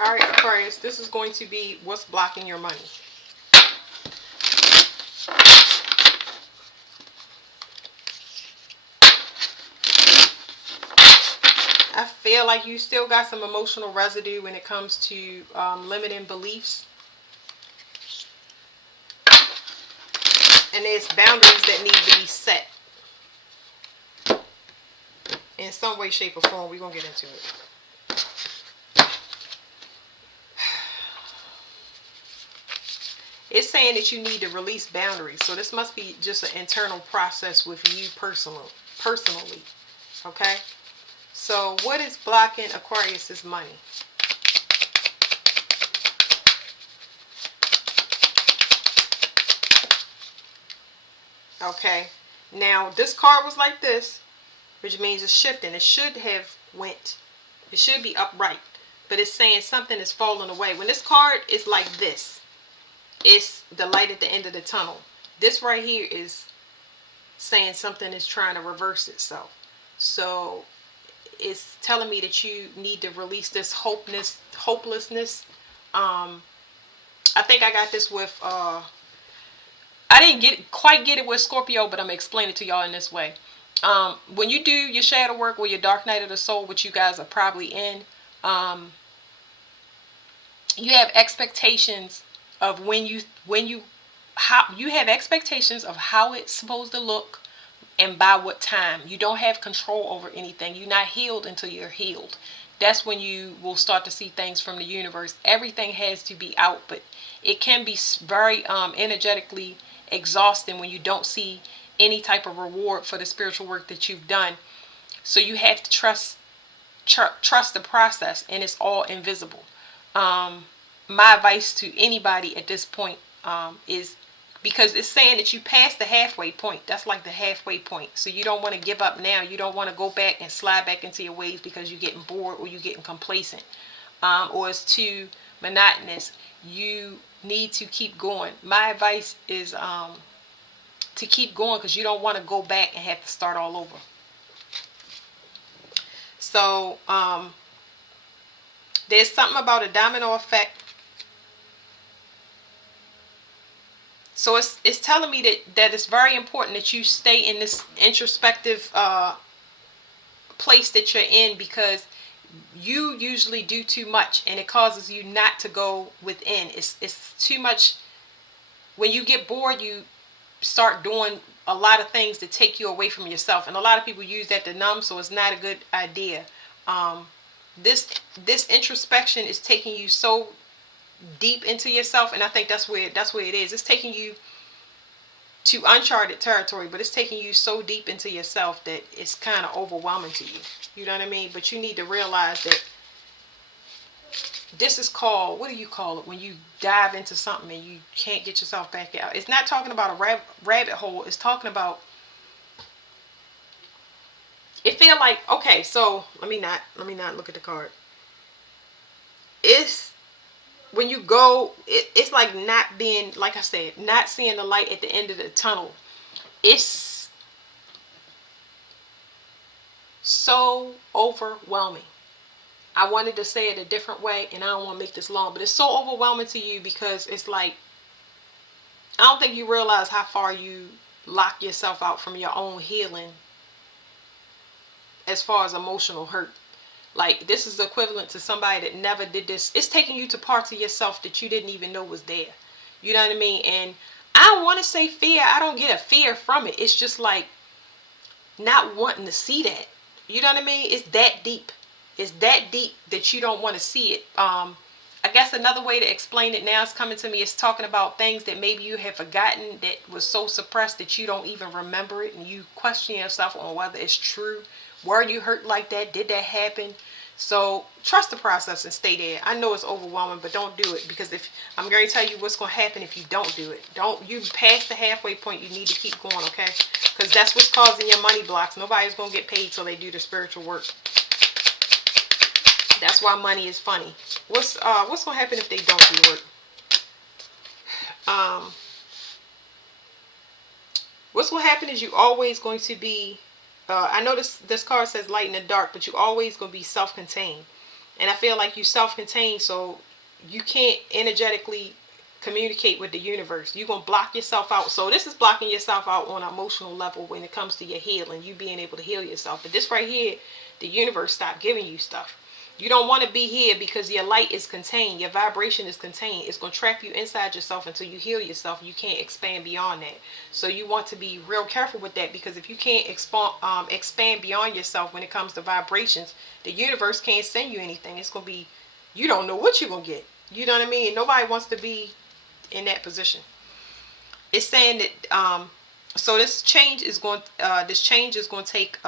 All right, Aquarius, this is going to be what's blocking your money. I feel like you still got some emotional residue when it comes to limiting beliefs. And there's boundaries that need to be set in some way, shape, or form. We're going to get into it. It's saying that you need to release boundaries. So this must be just an internal process with you personally. Okay? So what is blocking Aquarius's money? Okay. Now this card was like this, which means it's shifting. It should have went. It should be upright. But it's saying something is falling away. When this card is like this, it's the light at the end of the tunnel. This right here is saying something is trying to reverse itself. So it's telling me that you need to release this hopelessness. I think I got this with I didn't quite get it with Scorpio, but I'm gonna explain it to y'all in this way. When you do your shadow work or your dark night of the soul, which you guys are probably in, you have expectations of how you have expectations of how it's supposed to look and by what time. You don't have control over anything. You're not healed until you're healed. That's when you will start to see things from the universe. Everything has to be out, but it can be very energetically exhausting when you don't see any type of reward for the spiritual work that you've done. So you have to trust the process, and it's all invisible. My advice to anybody at this point is, because it's saying that you passed the halfway point. That's like the halfway point. So you don't want to give up now. You don't want to go back and slide back into your ways because you're getting bored or you're getting complacent, or it's too monotonous. You need to keep going. My advice is to keep going, because you don't want to go back and have to start all over. So there's something about a domino effect. So it's telling me that it's very important that you stay in this introspective place that you're in, because you usually do too much and it causes you not to go within. It's too much. When you get bored, you start doing a lot of things to take you away from yourself, and a lot of people use that to numb, so it's not a good idea. This introspection is taking you so deep into yourself, and I think that's where it is. It's taking you to uncharted territory, but it's taking you so deep into yourself that it's kind of overwhelming to you. You know what I mean? But you need to realize that this is called, what do you call it when you dive into something and you can't get yourself back out? It's not talking about a rabbit hole. It's talking about, it feel like, okay, so let me not look at the card. It's when you go, it's like not being, like I said, not seeing the light at the end of the tunnel. It's so overwhelming. I wanted to say it a different way, and I don't want to make this long, but it's so overwhelming to you because it's like, I don't think you realize how far you lock yourself out from your own healing as far as emotional hurt. Like, this is equivalent to somebody that never did this. It's taking you to parts of yourself that you didn't even know was there. You know what I mean? And I don't want to say fear. I don't get a fear from it. It's just like not wanting to see that. You know what I mean? It's that deep. It's that deep that you don't want to see it. I guess another way to explain it now is coming to me is talking about things that maybe you have forgotten that was so suppressed that you don't even remember it, and you question yourself on whether it's true. Were you hurt like that? Did that happen? So trust the process and stay there. I know it's overwhelming, but don't do it, because if I'm going to tell you what's going to happen if you don't do it. Don't you pass the halfway point. You need to keep going, okay? Because that's what's causing your money blocks. Nobody's going to get paid till they do the spiritual work. That's why money is funny. What's going to happen if they don't do the work? What's going to happen is you always going to be, I know this card says light in the dark, but you always going to be self-contained. And I feel like you self-contained, so you can't energetically communicate with the universe. You're going to block yourself out. So this is blocking yourself out on an emotional level when it comes to your healing, you being able to heal yourself. But this right here, the universe stopped giving you stuff. You don't want to be here because your light is contained. Your vibration is contained. It's going to trap you inside yourself until you heal yourself. You can't expand beyond that. So you want to be real careful with that, because if you can't expand beyond yourself when it comes to vibrations, the universe can't send you anything. It's going to be, you don't know what you're going to get. You know what I mean? And nobody wants to be in that position. It's saying that so this change is going to take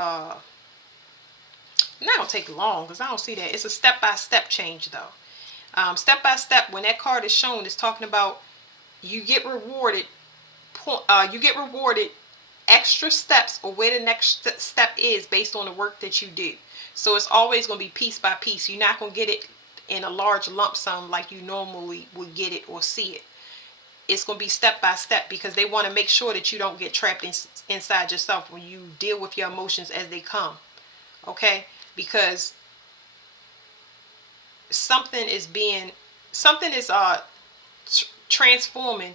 not gonna take long, because I don't see that. It's a step-by-step change though. Step by step, when that card is shown, it's talking about you get rewarded. You get rewarded extra steps, or where the next step is based on the work that you do. So it's always going to be piece by piece. You're not going to get it in a large lump sum like you normally would get it or see it. It's going to be step by step, because they want to make sure that you don't get trapped inside yourself when you deal with your emotions as they come. Okay? Because something is transforming.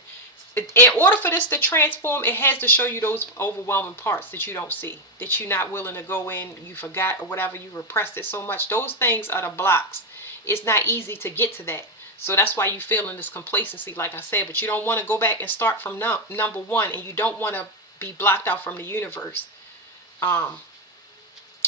In order for this to transform, it has to show you those overwhelming parts that you don't see, that you're not willing to go in, you forgot, or whatever, you repressed it so much. Those things are the blocks. It's not easy to get to that. So that's why you feel in this complacency, like I said. But you don't want to go back and start from number one, and you don't want to be blocked out from the universe.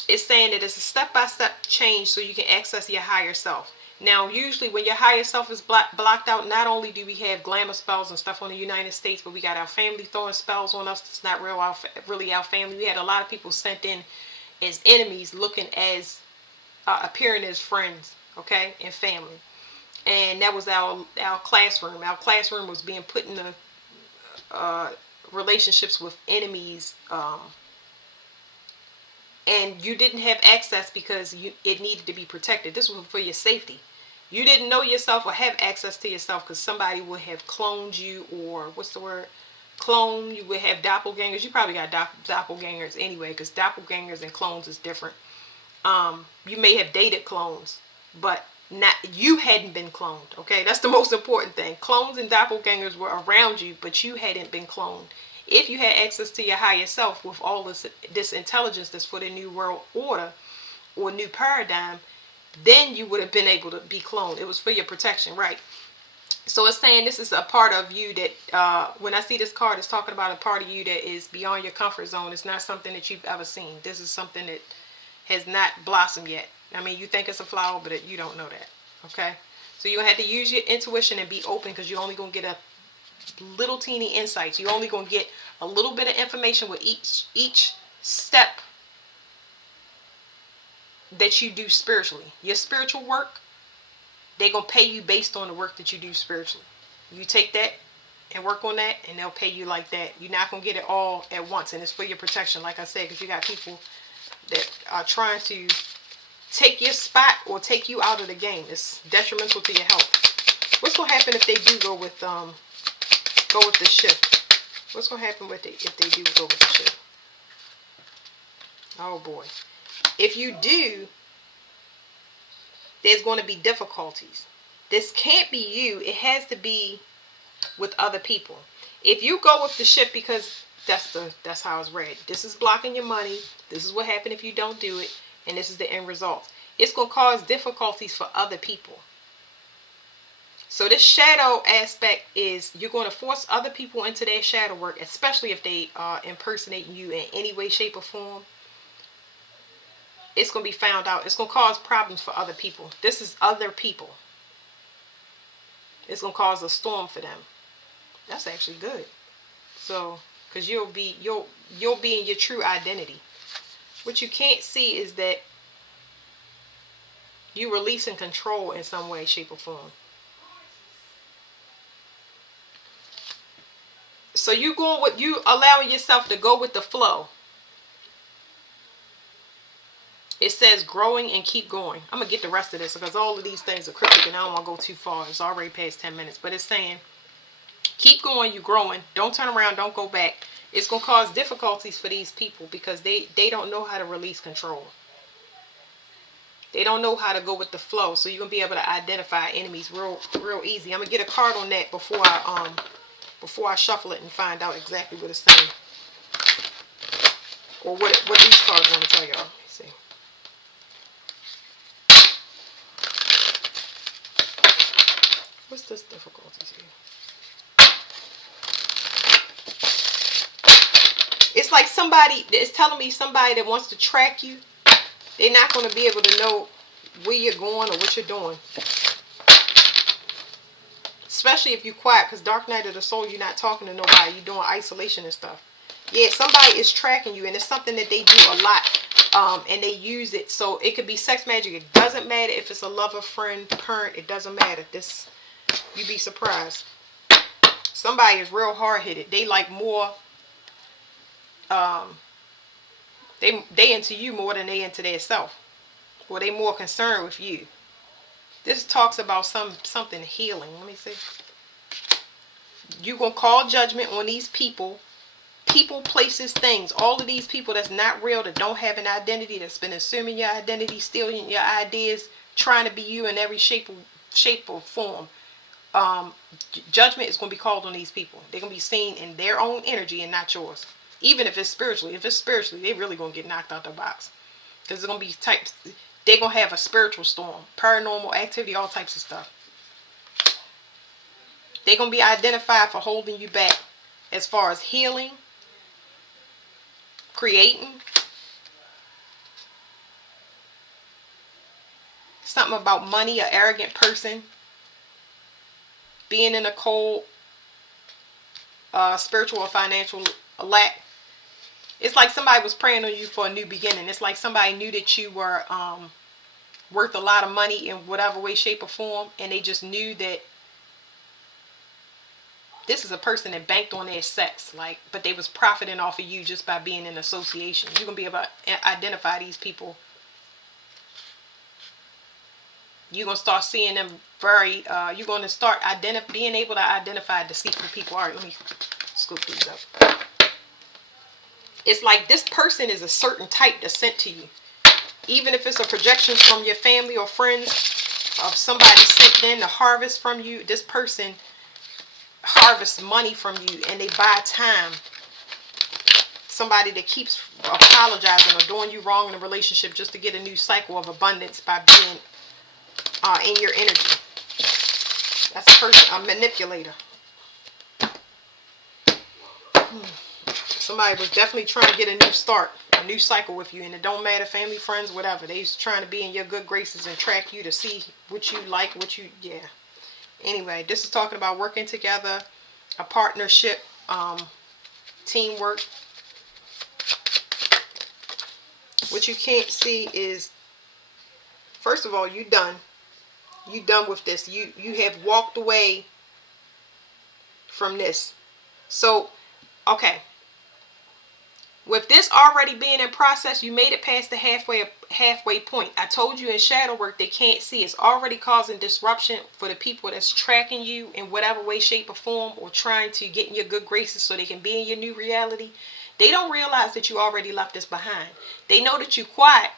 It's saying that it's a step-by-step change so you can access your higher self. Now, usually when your higher self is blocked out, not only do we have glamour spells and stuff on the United States, but we got our family throwing spells on us. It's not really our family. We had a lot of people sent in as enemies, looking as appearing as friends, okay, and family. And that was our classroom. Our classroom was being put in the relationships with enemies, and you didn't have access because it needed to be protected. This was for your safety. You didn't know yourself or have access to yourself because somebody would have cloned you, or what's the word? Clone. You would have doppelgangers. You probably got doppelgangers anyway, because doppelgangers and clones is different. You may have dated clones, but not, you hadn't been cloned. Okay, that's the most important thing. Clones and doppelgangers were around you, but you hadn't been cloned. If you had access to your higher self with all this intelligence that's for the new world order or new paradigm, then you would have been able to be cloned. It was for your protection, right? So it's saying this is a part of you that, when I see this card, it's talking about a part of you that is beyond your comfort zone. It's not something that you've ever seen. This is something that has not blossomed yet. I mean, you think it's a flower, but you don't know that, okay? So you're going to have to use your intuition and be open, because you're only going to get a little teeny insights. You're only going to get a little bit of information with each step that you do spiritually. Your spiritual work, they're going to pay you based on the work that you do spiritually. You take that and work on that, and they'll pay you like that. You're not going to get it all at once, and it's for your protection, like I said, because you got people that are trying to take your spot or take you out of the game. It's detrimental to your health. What's going to happen if they do go with the shift? What's going to happen with it if they do go with the shift? Oh boy. If you do, there's going to be difficulties. This can't be you. It has to be with other people. If you go with the shift, because that's how it's read. This is blocking your money. This is what happens if you don't do it. And this is the end result. It's going to cause difficulties for other people. So this shadow aspect is you're going to force other people into their shadow work, especially if they are impersonating you in any way, shape, or form. It's going to be found out. It's going to cause problems for other people. This is other people. It's going to cause a storm for them. That's actually good. So, because you'll be in your true identity. What you can't see is that you releasing control in some way, shape, or form. So you allowing yourself to go with the flow. It says growing and keep going. I'm going to get the rest of this because all of these things are cryptic and I don't want to go too far. It's already past 10 minutes. But it's saying keep going, you're growing. Don't turn around, don't go back. It's going to cause difficulties for these people because they don't know how to release control. They don't know how to go with the flow. So you're gonna be able to identify enemies real easy. I'm gonna get a card on that before I shuffle it and find out exactly what it's saying. Or what these cards want to tell y'all. Let's see. What's this difficulties here? It's like somebody is telling me, somebody that wants to track you, they're not going to be able to know where you're going or what you're doing. Especially if you're quiet, because Dark Night of the Soul, you're not talking to nobody. You're doing isolation and stuff. Yeah, somebody is tracking you, and it's something that they do a lot, and they use it. So it could be sex magic. It doesn't matter if it's a lover, friend, parent. It doesn't matter. You'd be surprised. Somebody is real hard-headed. They like more, they into you more than they into their self. Or they more concerned with you. This talks about something healing. Let me see. You're going to call judgment on these people, places, things. All of these people that's not real, that don't have an identity, that's been assuming your identity, stealing your ideas, trying to be you in every shape or form. Judgment is going to be called on these people. They're going to be seen in their own energy and not yours. Even if it's spiritually. If it's spiritually, they're really going to get knocked out the box. Because it's going to be types. They're going to have a spiritual storm. Paranormal activity, all types of stuff. They're going to be identified for holding you back. As far as healing. Creating. Something about money, an arrogant person. Being in a cold, spiritual or financial lack. It's like somebody was praying on you for a new beginning. It's like somebody knew that you were worth a lot of money in whatever way, shape, or form. And they just knew that this is a person that banked on their sex. But they was profiting off of you just by being in association. You're going to be able to identify these people. You're going to start seeing them you're going to start being able to identify deceitful people. All right, let me scoop these up. It's like this person is a certain type that's sent to you. Even if it's a projection from your family or friends, of somebody sent in to harvest from you, this person harvests money from you and they buy time. Somebody that keeps apologizing or doing you wrong in a relationship just to get a new cycle of abundance by being in your energy. That's a person, a manipulator. Somebody was definitely trying to get a new start, a new cycle with you, and it don't matter, family, friends, whatever. They's trying to be in your good graces and track you to see what you like, yeah. Anyway, this is talking about working together, a partnership, teamwork. What you can't see is, first of all, you done with this. You have walked away from this. So, okay. With this already being in process, you made it past the halfway point. I told you in shadow work they can't see. It's already causing disruption for the people that's tracking you in whatever way, shape, or form, or trying to get in your good graces so they can be in your new reality. They don't realize that you already left this behind. They know that you're quiet.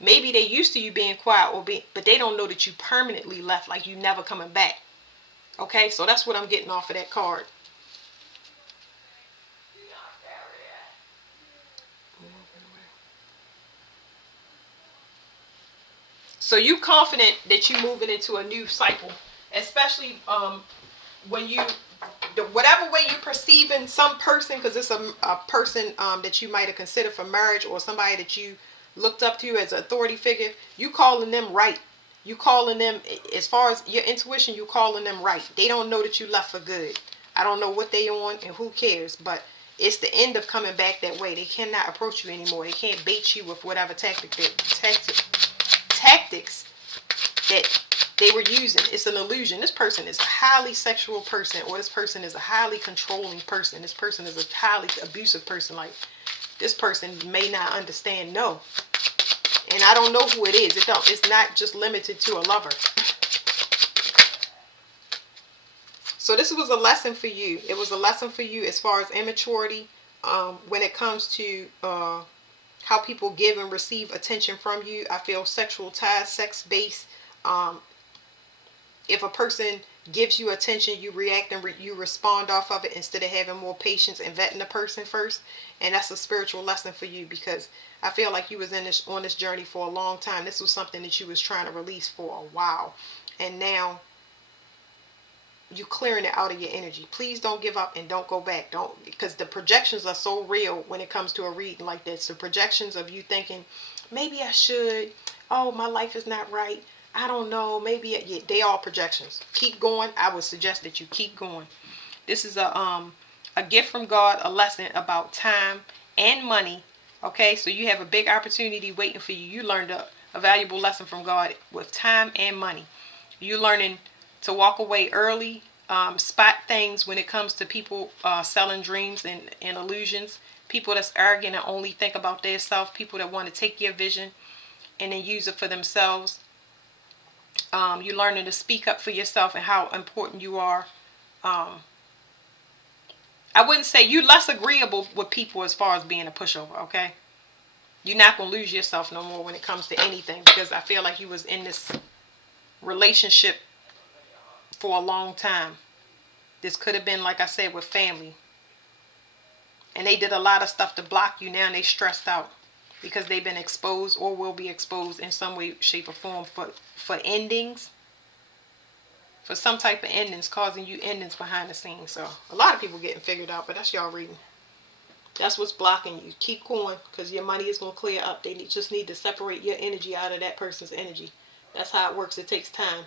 Maybe they used to you being quiet, but they don't know that you permanently left, like you never coming back. Okay, so that's what I'm getting off of that card. So you confident that you're moving into a new cycle, especially when whatever way you're perceiving some person, because it's a person that you might have considered for marriage, or somebody that you looked up to as an authority figure, you calling them right. You calling them, as far as your intuition, you calling them right. They don't know that you left for good. I don't know what they on and who cares, but it's the end of coming back that way. They cannot approach you anymore. They can't bait you with whatever tactics that they were using. It's an illusion. This person is a highly sexual person, or this person is a highly controlling person. This person is a highly abusive person. Like, this person may not understand no. And I don't know who it is. It's not just limited to a lover. So this was a lesson for you. It was a lesson for you as far as immaturity when it comes to how people give and receive attention from you. I feel sexual ties, sex based. Um, if a person gives you attention, you react and you respond off of it instead of having more patience and vetting the person first. And that's a spiritual lesson for you, because I feel like you was in this on this journey for a long time. This was something that you was trying to release for a while, and now you clearing it out of your energy. Please don't give up and don't go back. Don't, because the projections are so real when it comes to a reading like this. The projections of you thinking, maybe I should. Oh, my life is not right. I don't know. Maybe yeah, they all projections. Keep going. I would suggest that you keep going. This is a gift from God, a lesson about time and money. Okay, so you have a big opportunity waiting for you. You learned a valuable lesson from God with time and money. You learning to walk away early, spot things when it comes to people selling dreams and illusions. People that's arrogant and only think about their self. People that want to take your vision and then use it for themselves. You're learning to speak up for yourself and how important you are. Um, I wouldn't say you're less agreeable with people as far as being a pushover, okay? You're not going to lose yourself no more when it comes to anything, because I feel like you was in this relationship for a long time. This could have been, like I said, with family. And they did a lot of stuff to block you. Now they stressed out because they've been exposed or will be exposed in some way, shape, or form for endings. For some type of endings, causing you endings behind the scenes. So a lot of people getting figured out, but that's y'all reading. That's what's blocking you. Keep going, because your money is going to clear up. They just need to separate your energy out of that person's energy. That's how it works. It takes time.